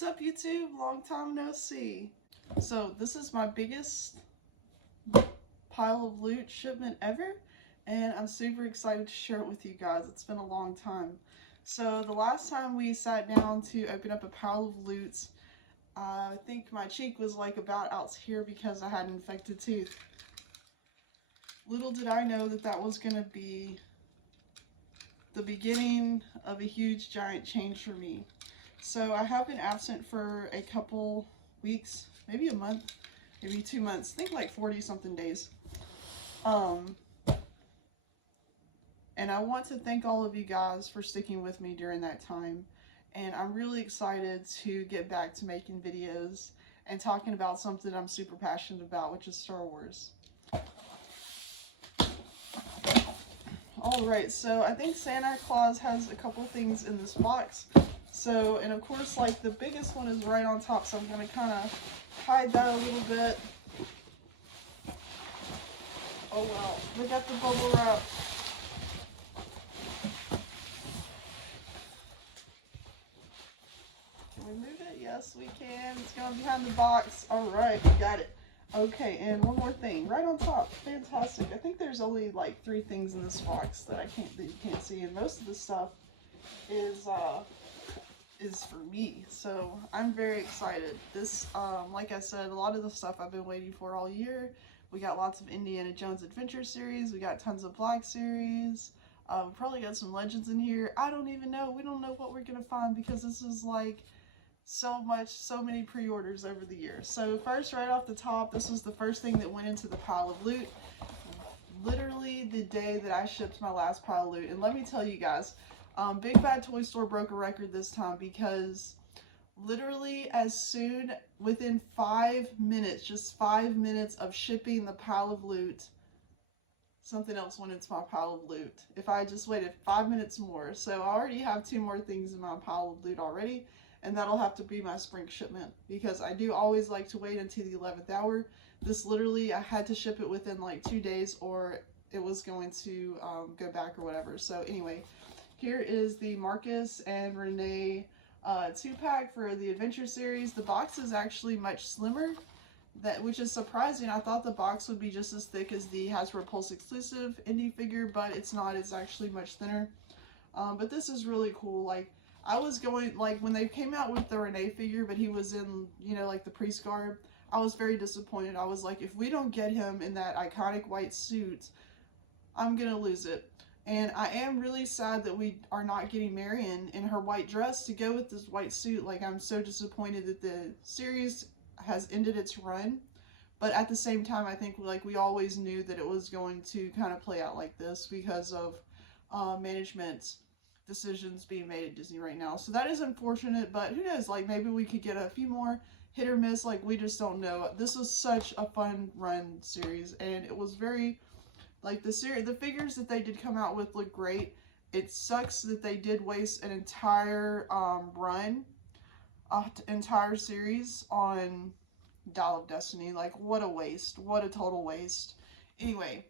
What's up, YouTube? Long time no see. So this is my biggest pile of loot shipment ever, and I'm super excited to share it with you guys. It's been a long time. So the last time we sat down to open up a pile of loot, I think my cheek was like about out here because I had an infected tooth. Little did I know that that was going to be the beginning of a huge giant change for me. So I have been absent for a couple weeks, maybe a month, maybe 2 months, I think like 40 something days. And I want to thank all of you guys for sticking with me during that time. And I'm really excited to get back to making videos and talking about something I'm super passionate about, which is Star Wars. Alright, so I think Santa Claus has a couple things in this box. So, and of course, like, the biggest one is right on top, so I'm going to kind of hide that a little bit. Oh well, we got the bubble wrap. Can we move it? Yes, we can. It's going behind the box. Alright, we got it. Okay, and one more thing, right on top. Fantastic. I think there's only like 3 things in this box that you can't see, and most of the stuff is for me, so I'm very excited. This, like I said, a lot of the stuff I've been waiting for all year. We got lots of Indiana Jones Adventure series, we got tons of Black series, we probably got some Legends in here. I don't even know, we don't know what we're gonna find because this is like so many pre-orders over the years. So first, right off the top, this was the first thing that went into the pile of loot, literally the day that I shipped my last pile of loot. And let me tell you guys, Big Bad Toy Store broke a record this time because literally as soon, within 5 minutes, just 5 minutes of shipping the pile of loot, something else went into my pile of loot. If I just waited 5 minutes more. So I already have 2 more things in my pile of loot already, and that'll have to be my spring shipment because I do always like to wait until the 11th hour. This literally, I had to ship it within like 2 days or it was going to go back or whatever. So anyway, here is the Marcus and Renee 2-pack for the Adventure series. The box is actually much slimmer, which is surprising. I thought the box would be just as thick as the Hasbro Pulse exclusive indie figure, but it's not. It's actually much thinner. But this is really cool. Like, I was going, like, when they came out with the Renee figure, but he was in, you know, like the priest garb, I was very disappointed. I was like, if we don't get him in that iconic white suit, I'm gonna lose it. And I am really sad that we are not getting Marion in her white dress to go with this white suit. Like, I'm so disappointed that the series has ended its run. But at the same time, I think, like, we always knew that it was going to kind of play out like this because of management decisions being made at Disney right now. So that is unfortunate, but who knows, like, maybe we could get a few more hit or miss. Like, we just don't know. This was such a fun run series, and it was very, like, the figures that they did come out with look great. It sucks that they did waste an entire entire series on Dial of Destiny. Like, what a waste. What a total waste. Anyway,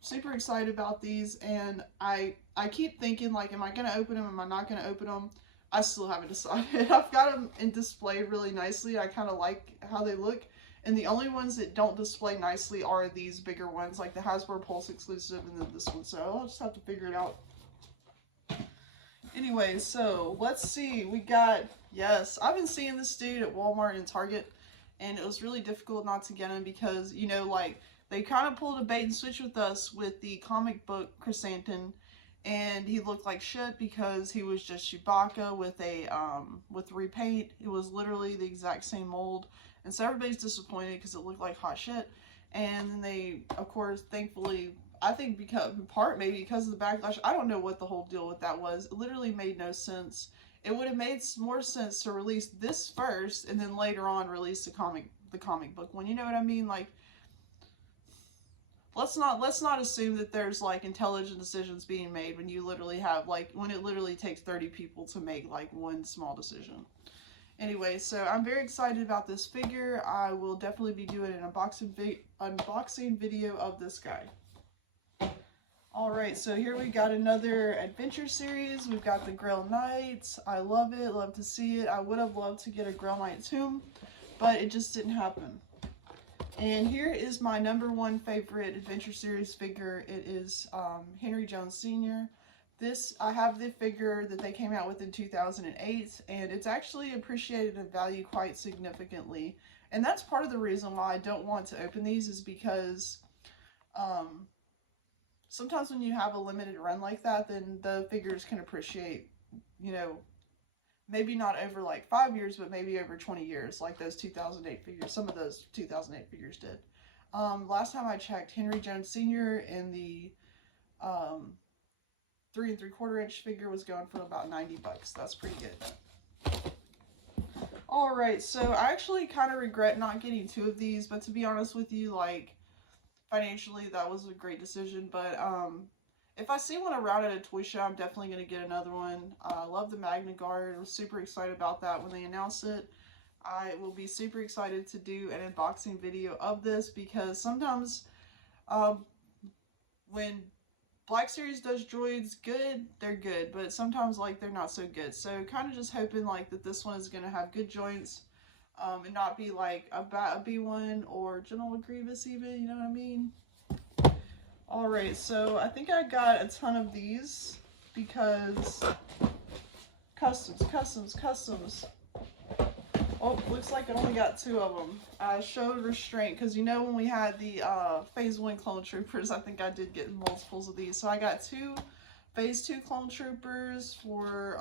super excited about these, and I keep thinking, like, am I going to open them? Am I not going to open them? I still haven't decided. I've got them in display really nicely. I kind of like how they look. And the only ones that don't display nicely are these bigger ones, like the Hasbro Pulse exclusive and then this one. So I'll just have to figure it out. Anyway, so let's see. We got, yes, I've been seeing this dude at Walmart and Target, and it was really difficult not to get him because, you know, like, they kind of pulled a bait and switch with us with the comic book Chrysanthemum, and he looked like shit because he was just Chewbacca with a with repaint. It was literally the exact same mold, and so everybody's disappointed because it looked like hot shit. And then they, of course, thankfully, I think because maybe because of the backlash, I don't know what the whole deal with that was. It literally made no sense. It would have made more sense to release this first and then later on release the comic book one. You know what I mean? Like, let's not assume that there's, like, intelligent decisions being made when you literally have, like, when it literally takes 30 people to make, like, one small decision. Anyway, so I'm very excited about this figure. I will definitely be doing an unboxing video of this guy. Alright, so here we got another adventure series. We've got the Grail Knights. I love it, love to see it. I would have loved to get a Grail Knight tomb, but it just didn't happen. And here is my #1 favorite adventure series figure. It is Henry Jones Sr. I have the figure that they came out with in 2008, and it's actually appreciated in value quite significantly. And that's part of the reason why I don't want to open these, is because sometimes when you have a limited run like that, then the figures can appreciate, you know, maybe not over like 5 years, but maybe over 20 years, like those 2008 figures. Some of those 2008 figures did. Last time I checked, Henry Jones Sr. in the 3 3/4 inch figure was going for about 90 bucks. That's pretty good. Alright, so I actually kind of regret not getting 2 of these, but to be honest with you, like, financially, that was a great decision. But if I see one around at a toy show, I'm definitely going to get another one. I love the Magna Guard. I was super excited about that when they announced it. I will be super excited to do an unboxing video of this, because sometimes when Black Series does droids good, they're good, but sometimes like they're not so good. So kind of just hoping like that this one is going to have good joints. And not be like a B1 or General Grievous even, you know what I mean? Alright, so I think I got a ton of these because customs. Oh, looks like I only got 2 of them. I showed restraint because, you know, when we had the Phase 1 Clone Troopers, I think I did get multiples of these. So I got 2 Phase 2 Clone Troopers for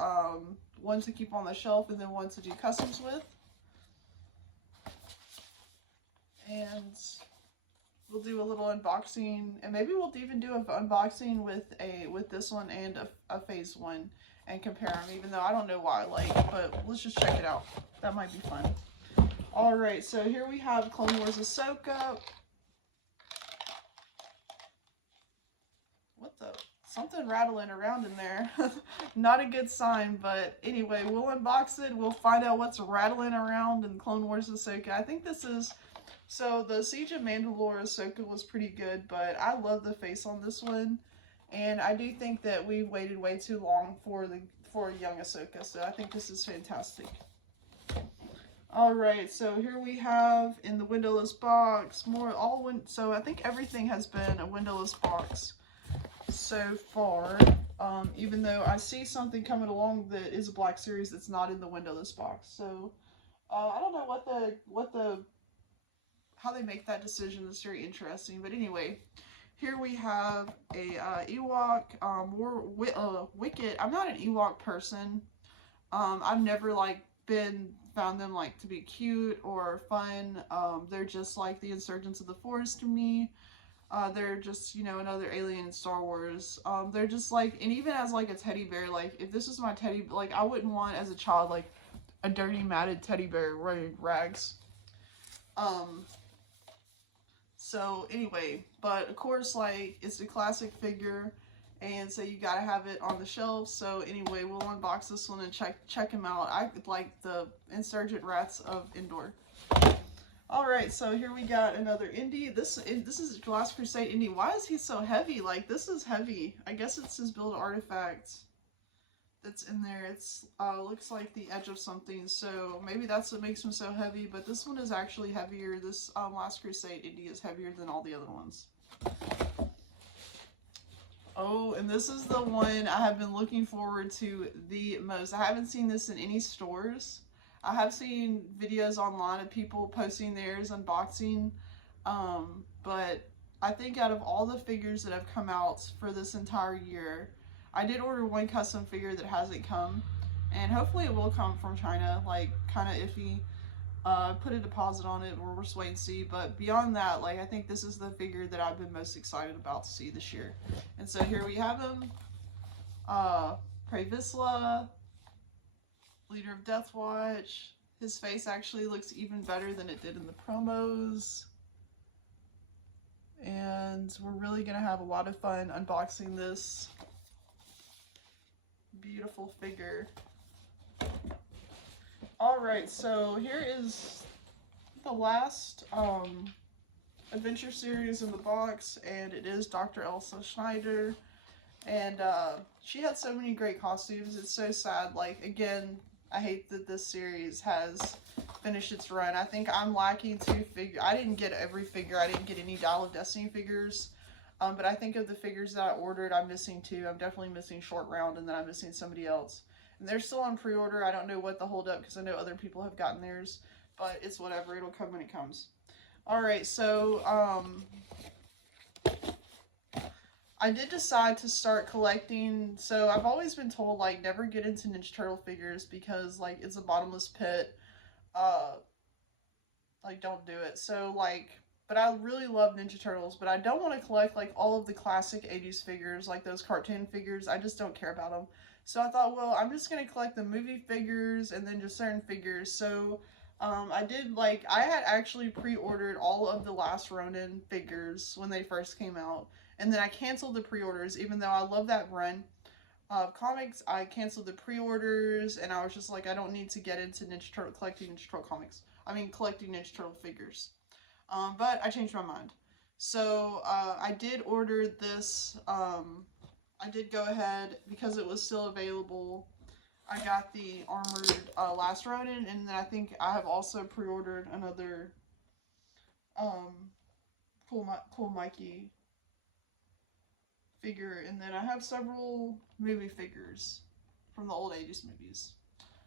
one to keep on the shelf and then one to do customs with. And we'll do a little unboxing, and maybe we'll even do an unboxing with this one and a Phase 1 and compare them, even though I don't know why, like, but let's just check it out. That might be fun. Alright, so here we have Clone Wars Ahsoka. What the? Something rattling around in there. Not a good sign, but anyway, we'll unbox it. We'll find out what's rattling around in Clone Wars Ahsoka. I think this is... So the Siege of Mandalore Ahsoka was pretty good, but I love the face on this one, and I do think that we waited way too long for young Ahsoka, so I think this is fantastic. Alright, so here we have in the windowless box, so I think everything has been a windowless box so far, even though I see something coming along that is a Black Series that's not in the windowless box, so I don't know how they make that decision. Is very interesting. But anyway, here we have a Ewok, Wicket. I'm not an Ewok person. I've never like found them like to be cute or fun. They're just like the Insurgents of the Forest to me. They're just, you know, another alien in Star Wars. They're just like, and even as like a teddy bear, like if this was my teddy, like I wouldn't want as a child like a dirty matted teddy bear wearing rags. So anyway, but of course, like, it's a classic figure, and so you gotta have it on the shelf. So anyway, we'll unbox this one and check him out. I like the Insurgent Rats of Endor. Alright, so here we got another Indy. This is Last Crusade Indy. Why is he so heavy? Like, this is heavy. I guess it's his build artifact that's in there. It's looks like the edge of something, so maybe that's what makes him so heavy, but this one is actually heavier. This Last Crusade Indy is heavier than all the other ones. Oh, and this is the one I have been looking forward to the most. I haven't seen this in any stores. I have seen videos online of people posting theirs, unboxing, but I think out of all the figures that have come out for this entire year, I did order one custom figure that hasn't come, and hopefully it will come from China, like, kind of iffy. Put a deposit on it, or we're just waiting to see, but beyond that, like, I think this is the figure that I've been most excited about to see this year. And so here we have him, Pre Vizsla, leader of Death Watch. His face actually looks even better than it did in the promos. And we're really gonna have a lot of fun unboxing this beautiful figure. Alright, so here is the last Adventure series in the box, and it is Dr. Elsa Schneider. And she had so many great costumes. It's so sad. Like, again, I hate that this series has finished its run. I think I'm lacking 2 figures. I didn't get every figure. I didn't get any Dial of Destiny figures. But I think of the figures that I ordered, I'm missing 2. I'm definitely missing Short Round, and then I'm missing somebody else. And they're still on pre-order. I don't know what the hold up, because I know other people have gotten theirs. But it's whatever. It'll come when it comes. Alright, so, I did decide to start collecting. So I've always been told, like, never get into Ninja Turtle figures because, like, it's a bottomless pit. Like, don't do it. So, like, but I really love Ninja Turtles, but I don't want to collect, like, all of the classic 80s figures, like those cartoon figures. I just don't care about them. So I thought, well, I'm just going to collect the movie figures and then just certain figures. So I did, like, I had actually pre-ordered all of the Last Ronin figures when they first came out. And then I canceled the pre-orders, even though I love that run of comics. I canceled the pre-orders, and I was just like, I don't need to get into collecting Ninja Turtle comics. I mean, collecting Ninja Turtle figures. But I changed my mind. So I did order this. I did go ahead because it was still available. I got the armored Last Ronin, and then I think I have also pre-ordered another Cool Mikey figure, and then I have several movie figures from the old 80s movies.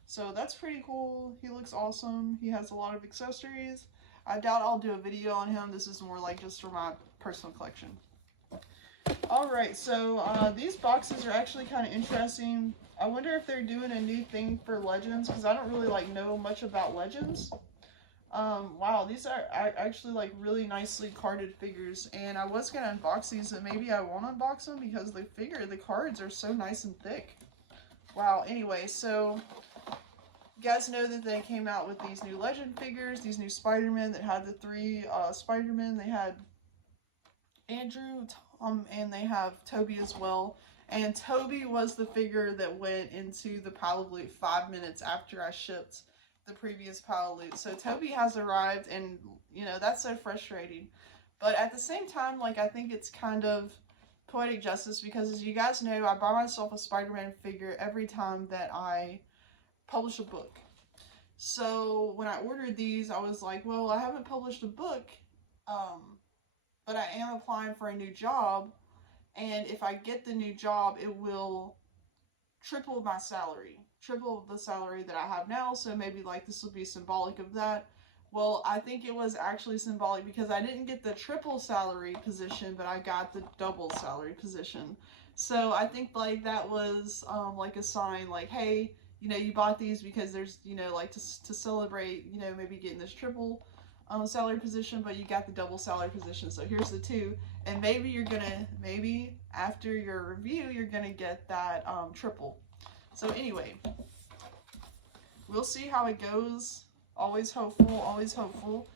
So that's pretty cool. He looks awesome. He has a lot of accessories. I doubt I'll do a video on him. This is more like just for my personal collection. Alright, so these boxes are actually kind of interesting. I wonder if they're doing a new thing for Legends, because I don't really like know much about Legends. Wow, these are actually like really nicely carded figures, and I was gonna unbox these, and maybe I won't unbox them because the cards are so nice and thick. Wow, anyway, so you guys know that they came out with these new Legend figures, these new Spider-Man that had the 3 Spider-Man. They had Andrew, Tom, and they have Toby as well. And Toby was the figure that went into the pile of loot 5 minutes after I shipped the previous pile of loot. So Toby has arrived, and you know, that's so frustrating. But at the same time, like, I think it's kind of poetic justice, because as you guys know, I buy myself a Spider-Man figure every time that I publish a book. So when I ordered these, I was like, well, I haven't published a book, but I am applying for a new job, and if I get the new job, it will triple my salary. Triple the salary that I have now, so maybe like this will be symbolic of that. Well, I think it was actually symbolic because I didn't get the triple salary position, but I got the double salary position. So I think like that was like a sign, like, hey, you know, you bought these because there's, you know, like to celebrate, you know, maybe getting this triple salary position, but you got the double salary position. So here's the 2, and maybe you're gonna, maybe after your review, you're gonna get that triple. So anyway, we'll see how it goes. Always hopeful, always hopeful.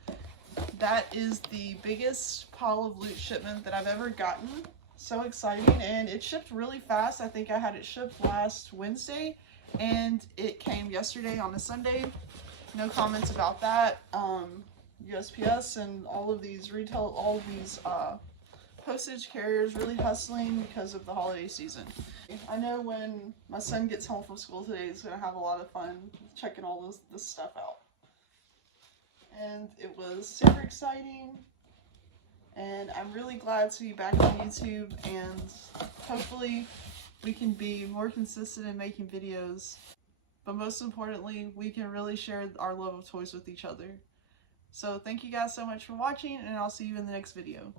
That is the biggest pile of loot shipment that I've ever gotten. So exciting, and it shipped really fast. I think I had it shipped last Wednesday, and it came yesterday on a Sunday. No comments about that. USPS and all of these postage carriers really hustling because of the holiday season. I know when my son gets home from school today, he's going to have a lot of fun checking all this stuff out. And it was super exciting, and I'm really glad to be back on YouTube, and hopefully we can be more consistent in making videos, but most importantly, we can really share our love of toys with each other. So thank you guys so much for watching, and I'll see you in the next video.